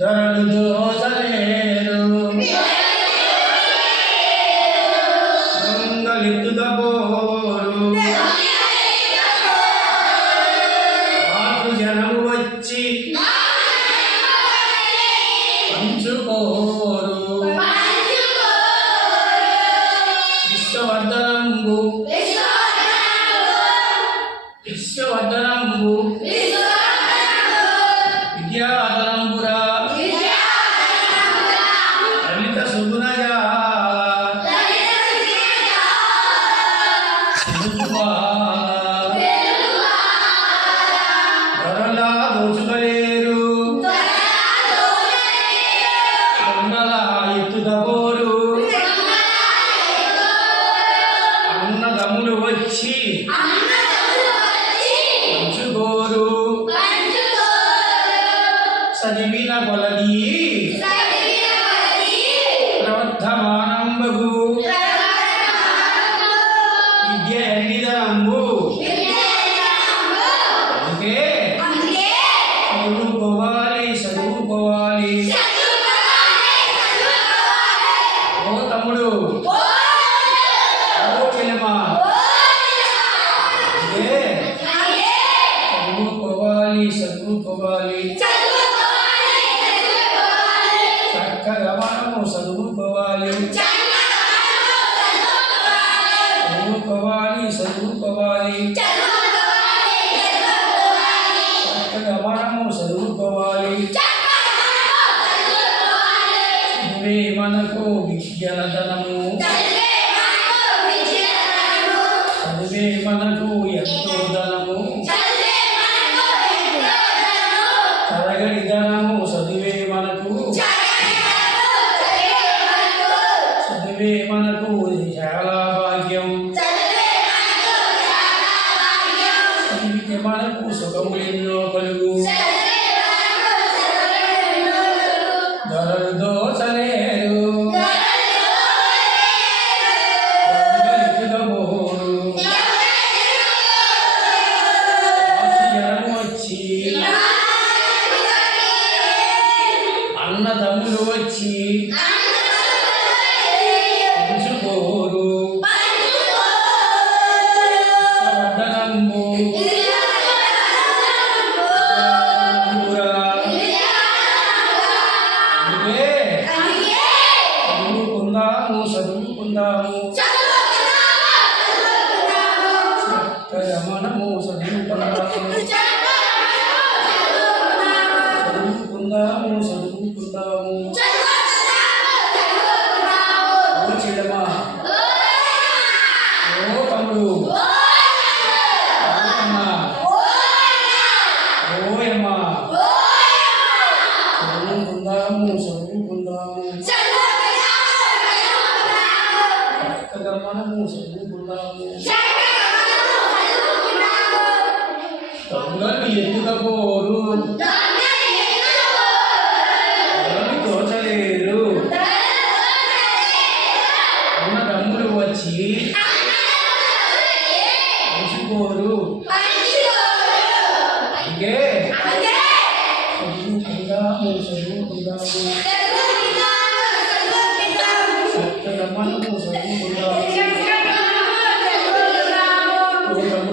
ధరలు దోసలేరు త్వరలా దోచుకలేరు అన్నలా ఎత్తుదబోరు అన్నదమ్ములు వచ్చి పంచుకోరు చదివిన కొలది అందుకే అడిగిదాము అందుకే చదువుకోవాలి చదువుకోవాలి ఓ తమ్ముడు ఓ చెల్లెమా అందుకే చదువుకోవాలి చదువుకోవాలి చక్కగా మనము చదువుకోవాలి చదువుకోవాలి చక్కగా మనము చదువుకోవాలి మనకు విద్యలధనము చదువే మనకు ఎంతో ధనము మనకు సుఖములెన్నో కలుగు ధరలు దోచలేరు వచ్చి అన్నదమ్ములు వచ్చి మనమే చదువుకుందాము చదువుకుందాము మనము చదువుకుందాము చదువుకుందాము చదువుకుందాము చదువుకుందాము చదువుకుందాము మనము చదువుకుందాము తమ్ముడు ఎత్తుకపోరు Thank you.